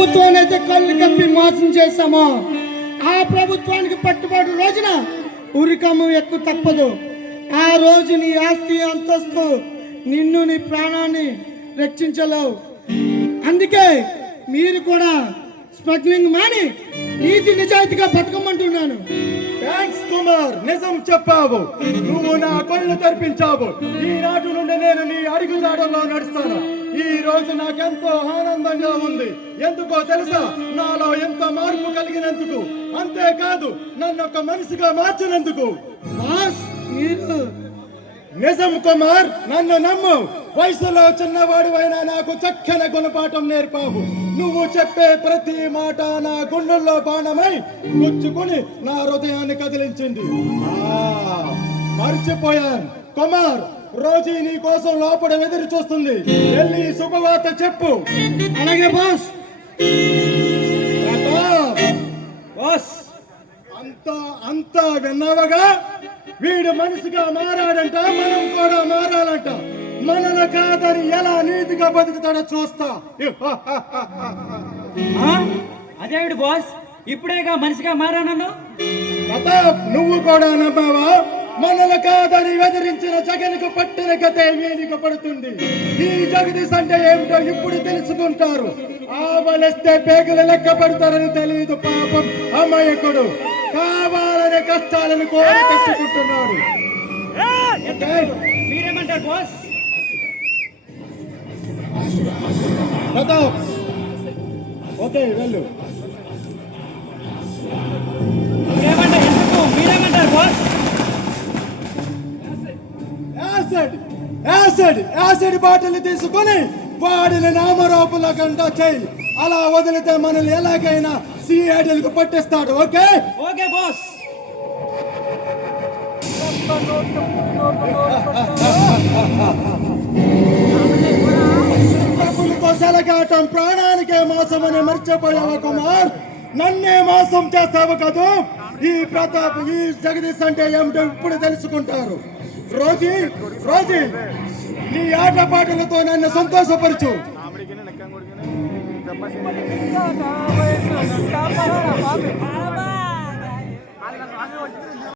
ప్రభుత్వాన్ని అయితే కళ్ళు కప్పి మోసం చేశామో ఆ ప్రభుత్వానికి పట్టుబడి రోజున ఉరికమ్మ ఎక్కువ తప్పదు. ఆ రోజు నీ ఆస్తి అంతస్తు నిన్ను నీ ప్రాణాన్ని రక్షించలేవు. అందుకే మీరు కూడా స్మగ్లింగ్ మాని నీతి నిజాయితీగా బతకమంటున్నాను. థ్యాంక్స్ కుమార్, నిజం చెప్పావు. నువ్వు నా కళ్ళు తెరిపించావు. ఈనాటి నుండి నేను నీ అడుగుజాడల్లో నడుస్తాను. ఈ రోజు నాకెంతో ఆనందంగా ఉంది. ఎందుకో తెలుసా? నాలో ఎంత మార్పు కలిగినందుకు, అంతేకాదు నన్ను ఒక మనిషిగా మార్చినందుకు. బాస్, మీరు నిజం కుమార్, నన్ను నమ్ము. వయసులో చిన్నవాడివైనా నాకు చక్కని గుణపాఠం నేర్పావు. నువ్వు చెప్పే ప్రతి మాట నా గుండెల్లో బాణమై గుచ్చుకుని నా హృదయాన్ని కదిలించింది. మర్చిపోయాను కుమార్, రోజు నీ కోసం లోపల ఎదురు చూస్తుంది. వెళ్ళి శుభవార్త చెప్పు. అలాగే బాస్. బాస్, అంతా విన్నావగా? వీడు మనిషిగా మారాడంట, మనం కూడా మారాలంట. మనను కాదని ఎలా నీతిగా బతుకుతాడో చూస్తా. అదేవిడు బాస్, ఇప్పుడేగా మనిషిగా మారానన్నా? ప్రతాప్, నువ్వు కూడా నమ్మావా? మనలు కాదని వెదిరించిన జగన్కు పట్టిన గతే వీనికి పడుతుంది. ఈ జగదీశ్ అంటే ఏమిటో ఇప్పుడు తెలుసుకుంటారు. ఆవలిస్తే పేగులు లెక్క పడతారని తెలియదు పాపం అమాయకుడు. కావాలనే కష్టాలను కోరి తెచ్చుకుంటున్నాడు. మీరేమంటారు బాస్? ప్రతాప్, ఓకే వెళ్ళు. మీరేమంటారు బాస్? యాసిడ్ బాటిల్ తీసుకుని వాడిని నామరూపుల గంట చేయి. అలా వదిలితే మనల్ని ఎలాగైనా సిఐడీలకు పట్టిస్తాడు. Okay okay boss. డబ్బులతో సెలగాటం ప్రాణానికే మోసమని మర్చిపోయావు కుమార్. నన్నే మోసం చేస్తావు కదా. ఈ ప్రతాప్, ఈ జగదీశ్ అంటే ఏమిటో ఇప్పుడు తెలుసుకుంటారు. రోజీ, నీ ఆటపాటలతో నన్ను సంతోషపరచు.